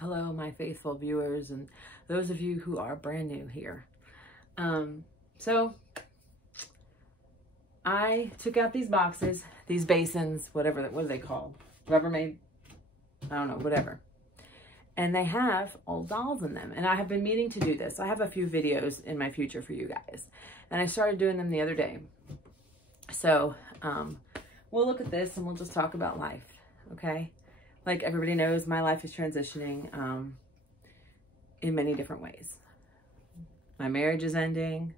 Hello, my faithful viewers, and those of you who are brand new here. So I took out these boxes, these basins, whatever, what are they called? Rubbermaid? I don't know, whatever. And they have old dolls in them. And I have been meaning to do this. I have a few videos in my future for you guys. And I started doing them the other day. So we'll look at this and we'll just talk about life, okay? Like everybody knows, my life is transitioning in many different ways. My marriage is ending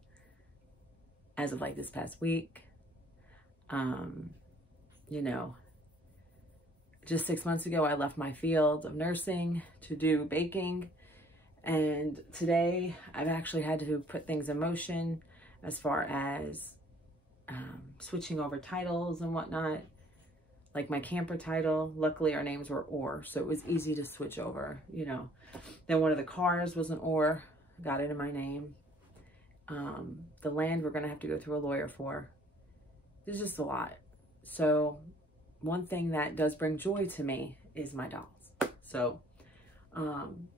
as of like this past week. You know, just 6 months ago, I left my field of nursing to do baking. And today I've actually had to put things in motion as far as switching over titles and whatnot. Like my camper title, luckily our names were Or, so it was easy to switch over, you know. Then one of the cars was an Or, got it in my name. The land we're gonna have to go through a lawyer for. There's just a lot. So one thing that does bring joy to me is my dolls. So I'm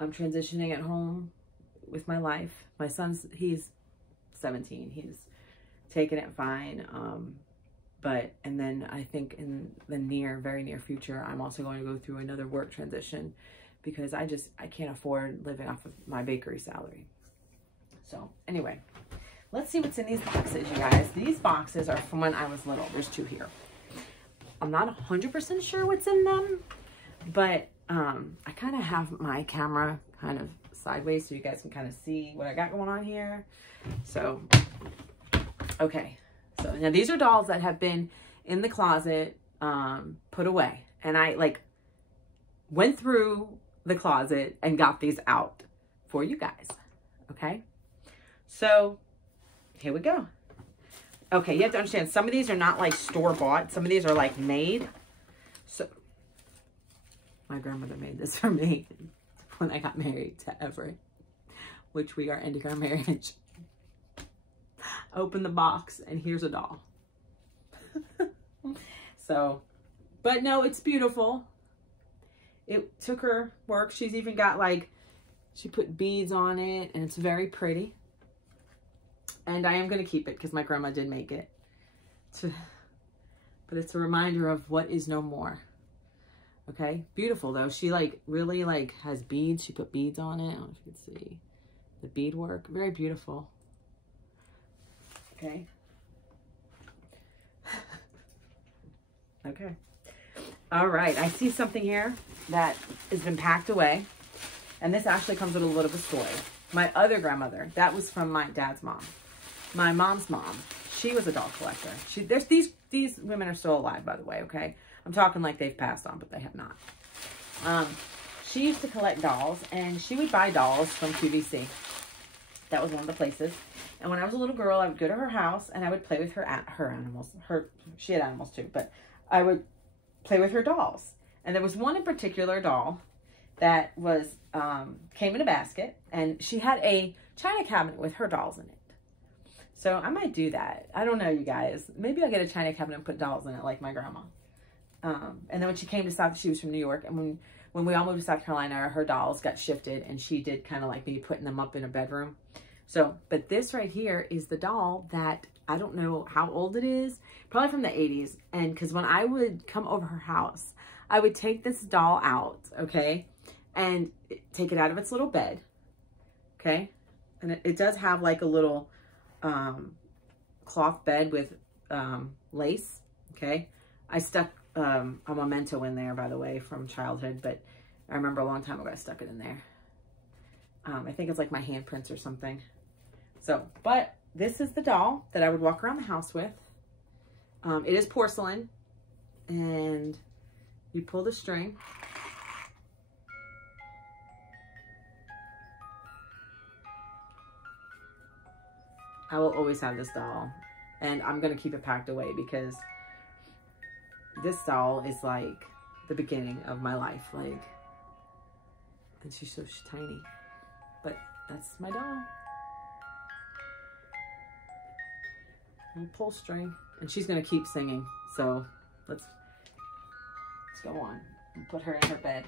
transitioning at home with my life. My son's, he's 17, he's taking it fine. And then I think in the very near future, I'm also going to go through another work transition because I can't afford living off of my bakery salary. So anyway, let's see what's in these boxes, you guys. These boxes are from when I was little. There's 2 here. I'm not 100% sure what's in them, but I kind of have my camera kind of sideways so you guys can kind of see what I got going on here. So, okay. So now these are dolls that have been in the closet, put away. And I like went through the closet and got these out for you guys. Okay. So here we go. Okay. You have to understand some of these are not like store bought. Some of these are like made. So my grandmother made this for me when I got married to Everett, which we are ending our marriage. Open the box and here's a doll. So, but no, it's beautiful. It took her work. She's even got like, she put beads on it and it's very pretty. And I am going to keep it because my grandma did make it. But it's a reminder of what is no more. Okay. Beautiful though. She like really like has beads. She put beads on it. I don't know if you can see the bead work. Very beautiful. Okay. Okay. All right. I see something here that has been packed away. And this actually comes with a little bit of a story. My other grandmother, that was from my dad's mom. My mom's mom, she was a doll collector. There's these women are still alive, by the way, okay? I'm talking like they've passed on, but they have not. She used to collect dolls, and she would buy dolls from QVC. That was one of the places. And when I was a little girl, I would go to her house and I would play with her animals. She had animals too, but I would play with her dolls. And there was one in particular doll that was came in a basket, and she had a china cabinet with her dolls in it. So I might do that. I don't know, you guys. Maybe I'll get a china cabinet and put dolls in it like my grandma. And then when she came to she was from New York, and when we all moved to South Carolina, her dolls got shifted, and she did kind of like me putting them up in a bedroom. So, but this right here is the doll that I don't know how old it is, probably from the 80s. And because when I would come over her house, I would take this doll out, okay, and take it out of its little bed, okay. And it does have like a little cloth bed with lace, okay. I stuck a memento in there, by the way, from childhood, but I remember a long time ago I stuck it in there. I think it's like my handprints or something. So, but this is the doll that I would walk around the house with. It is porcelain, and you pull the string. I will always have this doll, and I'm going to keep it packed away because this doll is like the beginning of my life. Like, and she's so tiny, but that's my doll. And pull string, and she's gonna keep singing. So let's go on and put her in her bed.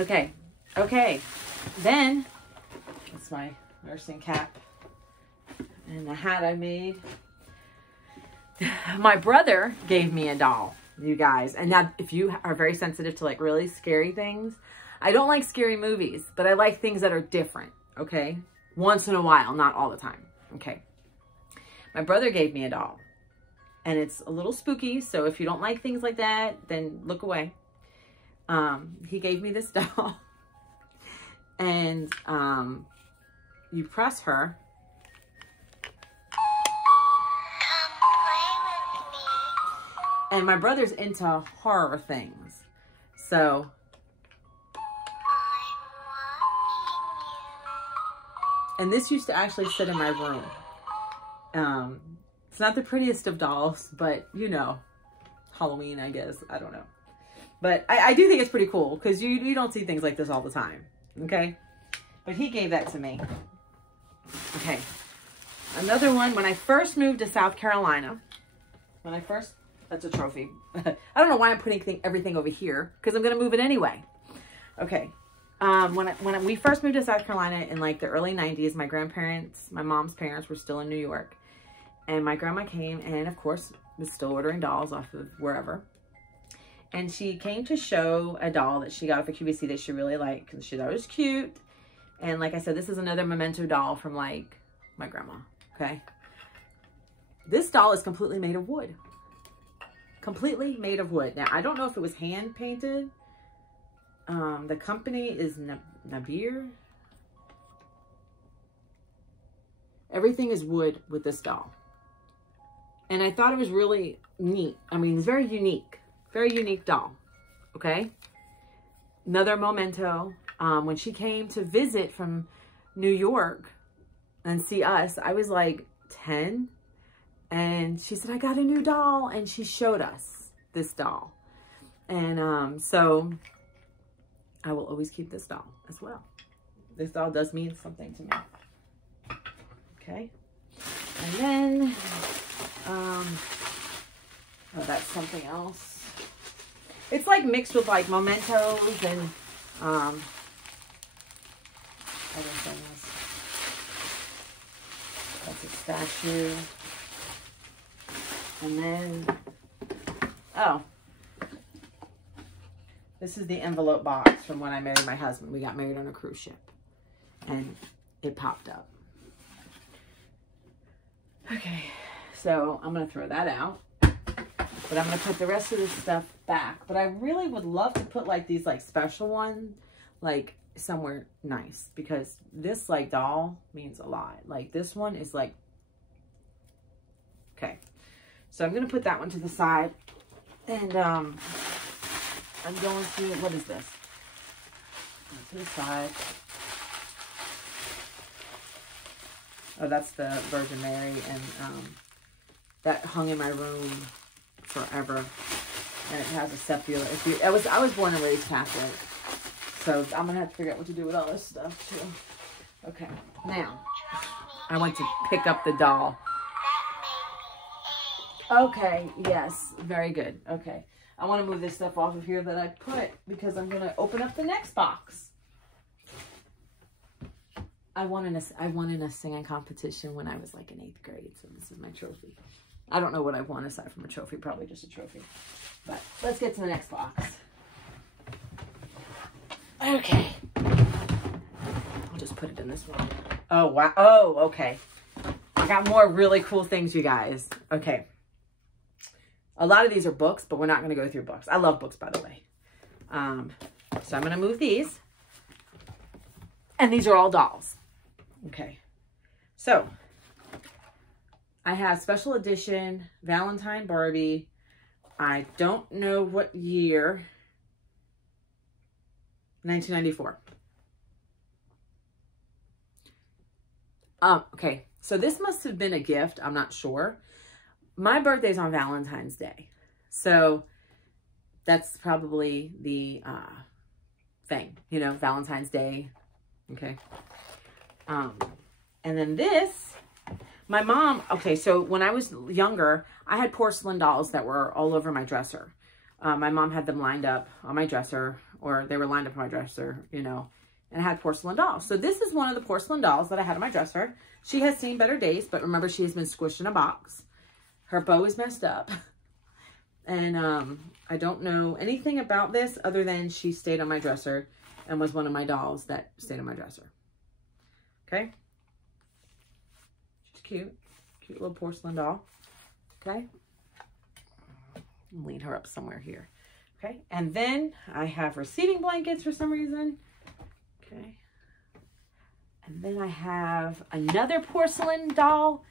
Okay. Okay. Then, that's my nursing cap and the hat I made. My brother gave me a doll, you guys. And now, if you are very sensitive to like really scary things, I don't like scary movies, but I like things that are different, okay? Once in a while, not all the time, okay? My brother gave me a doll, and it's a little spooky, so if you don't like things like that, then look away. He gave me this doll, and you press her. And my brother's into horror things, so and this used to actually sit in my room. It's not the prettiest of dolls, but you know, Halloween, I guess. I don't know. But I do think it's pretty cool because you don't see things like this all the time. Okay. But he gave that to me. Okay. Another one, when I first moved to South Carolina, that's a trophy. I don't know why I'm putting everything over here because I'm going to move it anyway. Okay. When we first moved to South Carolina in like the early 90s, my grandparents, my mom's parents were still in New York. And my grandma came and, of course, was still ordering dolls off of wherever. And she came to show a doll that she got off of QVC that she really liked because she thought it was cute. And like I said, this is another memento doll from like my grandma, okay? This doll is completely made of wood. Completely made of wood. Now, I don't know if it was hand painted. The company is Nabir. Everything is wood with this doll. And I thought it was really neat. I mean, very unique doll. Okay. Another memento. When she came to visit from New York and see us, I was like 10. And she said, I got a new doll. And she showed us this doll. And so I will always keep this doll as well. This doll does mean something to me. Okay. And then, oh, that's something else. It's like mixed with like mementos and other things. That's a statue. And then, oh, this is the envelope box from when I married my husband. We got married on a cruise ship and it popped up. Okay, so I'm going to throw that out, but I'm going to put the rest of this stuff back. But I really would love to put like these like special ones, like somewhere nice, because this like doll means a lot. Like this one is like, okay. So I'm going to put that one to the side, and I'm going to, what is this? To the side. Oh, that's the Virgin Mary, and that hung in my room forever. And it has a scepter. I was born and raised Catholic, so I'm gonna have to figure out what to do with all this stuff too. Okay, now I went to pick up the doll. Okay, yes, very good. Okay, I want to move this stuff off of here that I put because I'm gonna open up the next box. I won in a singing competition when I was like in 8th grade, so this is my trophy. I don't know what I won aside from a trophy, probably just a trophy. But let's get to the next box. Okay. I'll just put it in this one. Oh, wow. Oh, okay. I got more really cool things, you guys. Okay. A lot of these are books, but we're not going to go through books. I love books, by the way. So I'm going to move these. And these are all dolls. Okay. So, I have special edition Valentine Barbie. I don't know what year. 1994. Okay. So this must have been a gift. I'm not sure. My birthday's on Valentine's Day. So that's probably the thing, you know, Valentine's Day. Okay. And then this, my mom, okay, so when I was younger, I had porcelain dolls that were all over my dresser. My mom had them lined up on my dresser or they were lined up on my dresser, you know, and I had porcelain dolls. So this is one of the porcelain dolls that I had on my dresser. She has seen better days, but remember, she has been squished in a box. Her bow is messed up. And I don't know anything about this other than she stayed on my dresser and was one of my dolls that stayed on my dresser. Okay. She's cute. Cute little porcelain doll. Okay. Lean her up somewhere here. Okay. And then I have receiving blankets for some reason. Okay. And then I have another porcelain doll.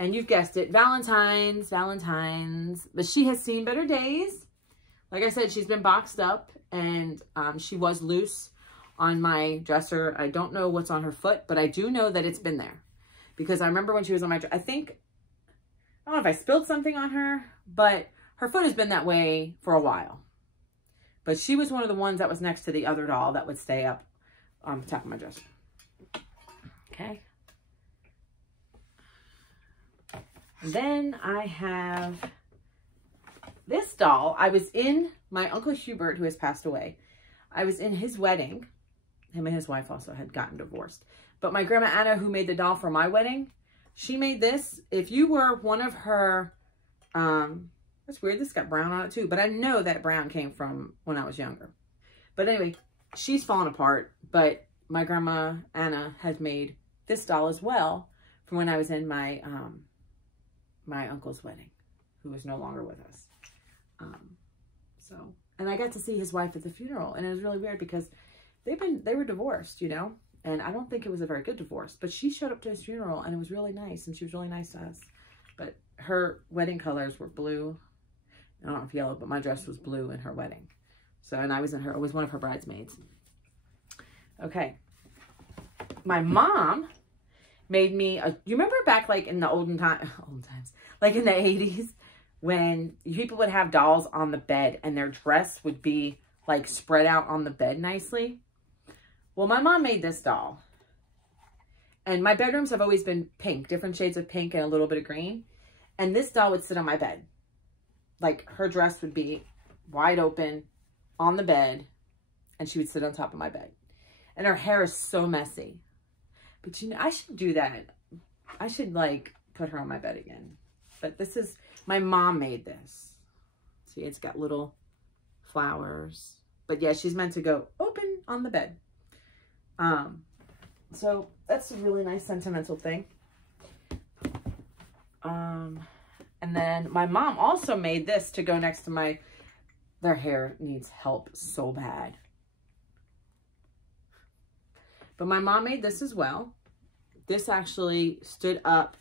And you've guessed it, Valentine's. But she has seen better days. Like I said, she's been boxed up, and she was loose on my dresser. I don't know what's on her foot, but I do know that it's been there. Because I remember when she was on my dresser, I don't know if I spilled something on her, but her foot has been that way for a while. But she was one of the ones that was next to the other doll that would stay up on the top of my dresser. Okay. And then I have this doll. I was in my Uncle Hubert, who has passed away. I was in his wedding. Him and his wife also had gotten divorced. But my Grandma Anna, who made the doll for my wedding, she made this. If you were one of her, that's weird. This got brown on it too. But I know that brown came from when I was younger. But anyway, she's fallen apart. But my Grandma Anna has made this doll as well from when I was in my my uncle's wedding, who is no longer with us. And I got to see his wife at the funeral, and it was really weird because they were divorced, you know, and I don't think it was a very good divorce, but she showed up to his funeral, and it was really nice, and she was really nice to us. But her wedding colors were blue. I don't know if yellow, but my dress was blue in her wedding. So, and I was one of her bridesmaids. Okay. My mom made me you remember back like in the olden times, like in the 80s, when people would have dolls on the bed and their dress would be like spread out on the bed nicely? Well, my mom made this doll. And my bedrooms have always been pink, different shades of pink and a little bit of green. And this doll would sit on my bed. Like her dress would be wide open on the bed, and she would sit on top of my bed. And her hair is so messy. But you know, I should do that. I should like put her on my bed again. But this is, my mom made this. See, it's got little flowers. But yeah, she's meant to go open on the bed. So that's a really nice sentimental thing. And then my mom also made this to go next to their hair needs help so bad. But my mom made this as well. This actually stood up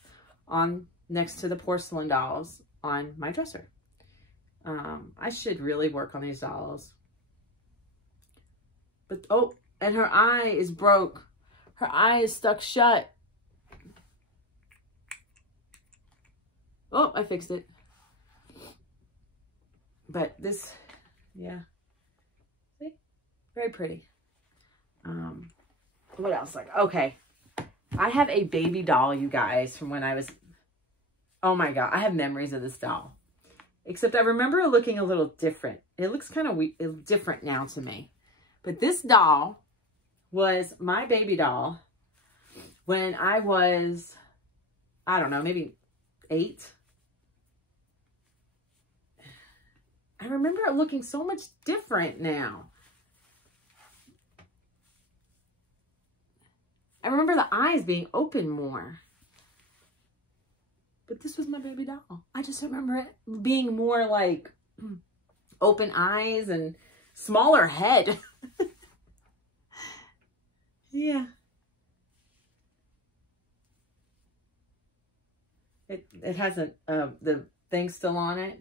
on next to the porcelain dolls on my dresser. I should really work on these dolls. But, oh, and her eye is broke. Her eye is stuck shut. Oh, I fixed it. But this, yeah. See? Very pretty. What else? Like, okay. I have a baby doll, you guys, from when I was, oh my God, I have memories of this doll. Except I remember it looking a little different. It looks kind of different now to me. But this doll was my baby doll when I was, I don't know, maybe 8. I remember it looking so much different now. I remember the eyes being open more. But this was my baby doll. I just remember it being more like open eyes and smaller head. Yeah. It hasn't, the thing still on it.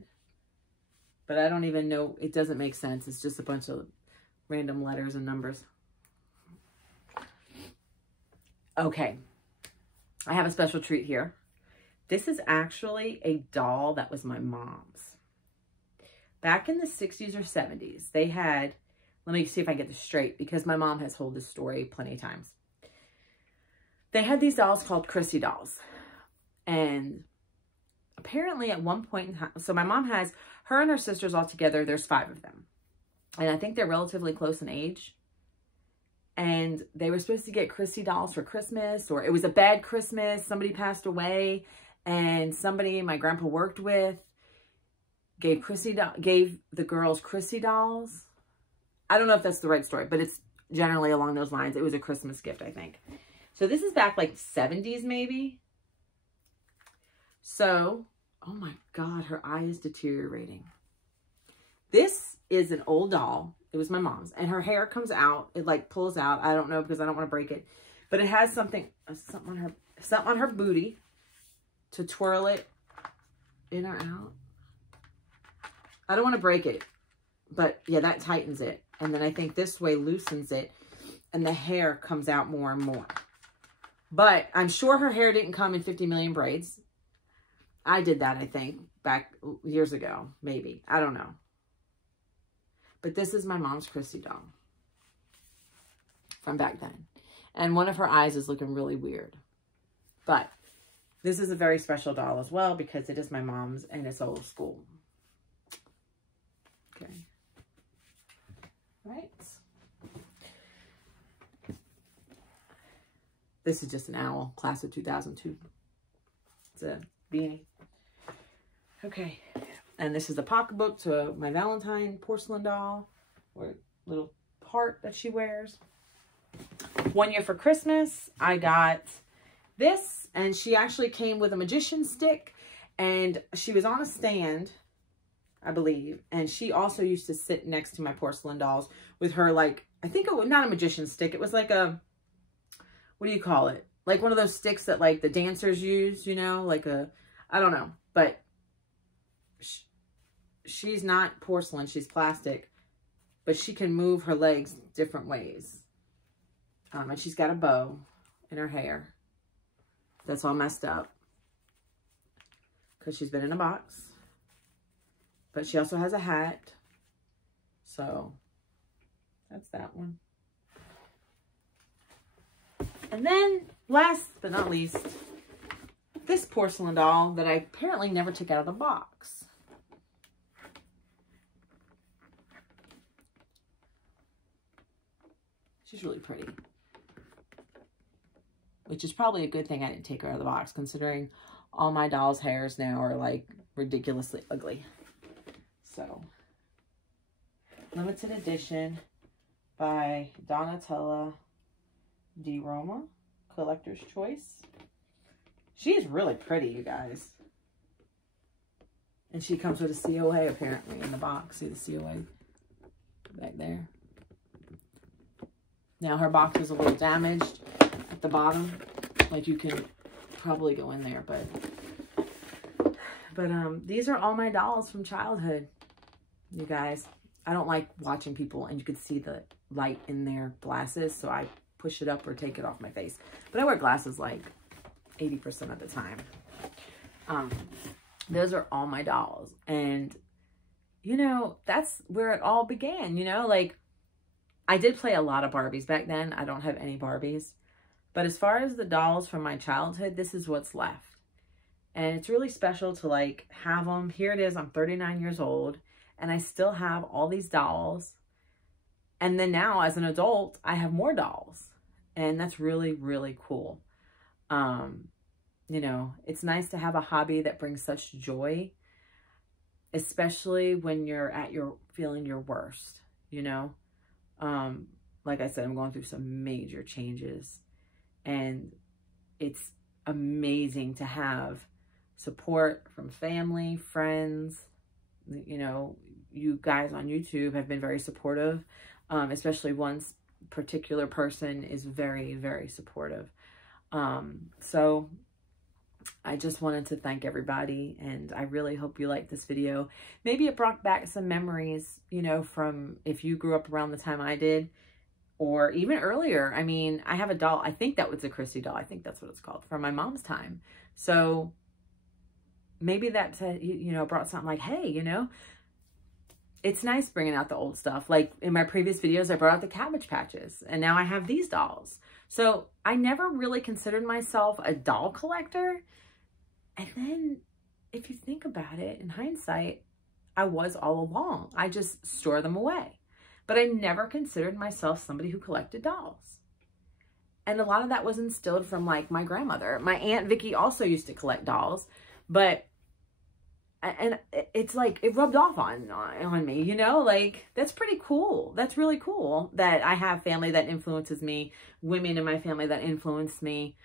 But I don't even know, it doesn't make sense. It's just a bunch of random letters and numbers. Okay, I have a special treat here. This is actually a doll that was my mom's. Back in the 60s or 70s, they had, let me see if I get this straight, because my mom has told this story plenty of times. They had these dolls called Chrissy dolls. And apparently at one point in time, so my mom has, her and her sisters all together, there's 5 of them. And I think they're relatively close in age. And they were supposed to get Chrissy dolls for Christmas, or it was a bad Christmas. Somebody passed away, and somebody my grandpa worked with gave the girls Chrissy dolls. I don't know if that's the right story, but it's generally along those lines. It was a Christmas gift, I think. So this is back like 70s maybe. So, oh my God, her eye is deteriorating. This is an old doll. It was my mom's, and her hair comes out. It like pulls out. I don't know because I don't want to break it, but it has something on her booty to twirl it in or out. I don't want to break it, but yeah, that tightens it. And then I think this way loosens it, and the hair comes out more and more. But I'm sure her hair didn't come in 50 million braids. I did that, I think, back years ago, maybe. I don't know. But this is my mom's Chrissy doll from back then. And one of her eyes is looking really weird. But this is a very special doll as well because it is my mom's and it's old school. Okay. Right. This is just an owl, class of 2002. It's a beanie. Okay. And this is a pocketbook to my Valentine porcelain doll, or little heart that she wears. One year for Christmas, I got this, and she actually came with a magician stick, and she was on a stand, I believe, and she also used to sit next to my porcelain dolls with her, like, I think it was not a magician stick. It was like a, what do you call it? Like one of those sticks that like the dancers use, you know, like a, I don't know, but she's not porcelain, she's plastic, but she can move her legs different ways. And she's got a bow in her hair that's all messed up because she's been in a box. But she also has a hat. So that's that one. And then last but not least, this porcelain doll that I apparently never took out of the box. She's really pretty. Which is probably a good thing I didn't take her out of the box, considering all my doll's hairs now are like ridiculously ugly. So, limited edition by Donatella Di Roma, collector's choice. She's really pretty, you guys. And she comes with a COA apparently in the box. See the COA back there? Now her box is a little damaged at the bottom. Like you can probably go in there, but these are all my dolls from childhood, you guys. I don't like watching people and you can see the light in their glasses, so I push it up or take it off my face. But I wear glasses like 80% of the time. Those are all my dolls. And, you know, that's where it all began, you know, like I did play a lot of Barbies back then. I don't have any Barbies. But as far as the dolls from my childhood, this is what's left. And it's really special to like have them. Here it is. I'm 39 years old and I still have all these dolls. And then now as an adult, I have more dolls. And that's really, really cool. You know, it's nice to have a hobby that brings such joy, especially when you're at feeling your worst, you know. Like I said, I'm going through some major changes and it's amazing to have support from family, friends. You know, you guys on YouTube have been very supportive, especially one particular person is very, very supportive. So I just wanted to thank everybody, and I really hope you liked this video. Maybe it brought back some memories, you know, from if you grew up around the time I did, or even earlier. I mean, I have a doll, I think that was a Chrissy doll, I think that's what it's called, from my mom's time. So maybe that, you know, brought something like, hey, you know, it's nice bringing out the old stuff. Like in my previous videos, I brought out the Cabbage Patches, and now I have these dolls. So I never really considered myself a doll collector. And then if you think about it, in hindsight, I was all along. I just store them away. but I never considered myself somebody who collected dolls. And a lot of that was instilled from like my grandmother. My Aunt Vicky also used to collect dolls, but, and it's like, it rubbed off on me, you know, like that's pretty cool. That's really cool that I have family that influences me, women in my family that influence me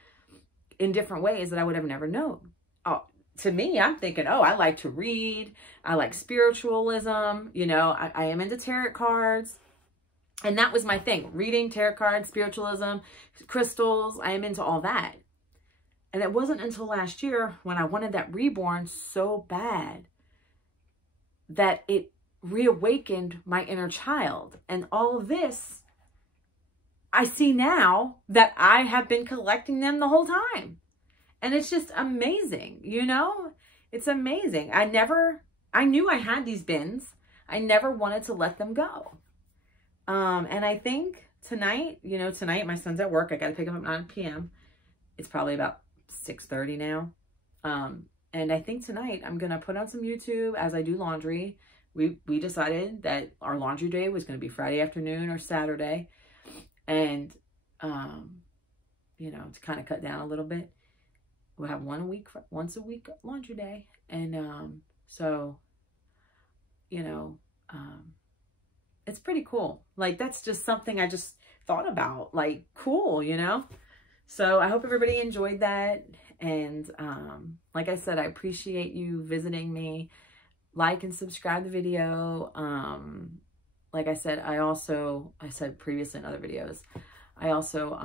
in different ways that I would have never known. Oh, to me, I'm thinking, oh, I like to read. I like spiritualism. You know, I am into tarot cards. And that was my thing. Reading, tarot cards, spiritualism, crystals. I am into all that. And it wasn't until last year when I wanted that reborn so bad that it reawakened my inner child. And all of this, I see now that I have been collecting them the whole time. And it's just amazing, you know? It's amazing. I knew I had these bins. I never wanted to let them go. And I think tonight, you know, tonight my son's at work. I got to pick him up at 9 p.m. It's probably about 6:30 now. And I think tonight I'm going to put on some YouTube as I do laundry. We decided that our laundry day was going to be Friday afternoon or Saturday. And, you know, to kind of cut down a little bit, we'll have once a week laundry day. And, so, you know, it's pretty cool. Like, that's just something I just thought about. Like, cool, you know? So I hope everybody enjoyed that. And like I said, I appreciate you visiting me. Like and subscribe the video. Like I said, I said previously in other videos, I also,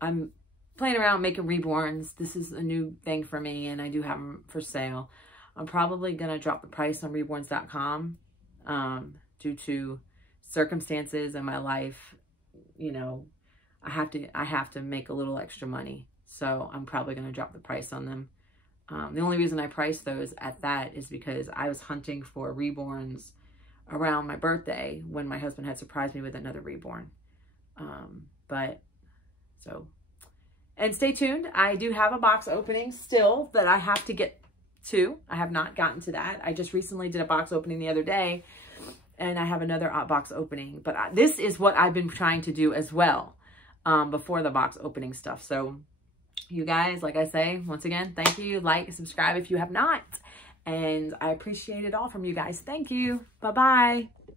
I'm playing around making reborns. This is a new thing for me, and I do have them for sale. I'm probably going to drop the price on reborns.com due to circumstances in my life. You know, I have to make a little extra money. So I'm probably going to drop the price on them. The only reason I priced those at that is because I was hunting for reborns around my birthday when my husband had surprised me with another reborn. And stay tuned. I do have a box opening still that I have to get to. I have not gotten to that. I just recently did a box opening the other day, and I have another box opening. But this is what I've been trying to do as well before the box opening stuff. So you guys, like I say, once again, thank you. Like and subscribe if you have not. And I appreciate it all from you guys. Thank you. Bye-bye.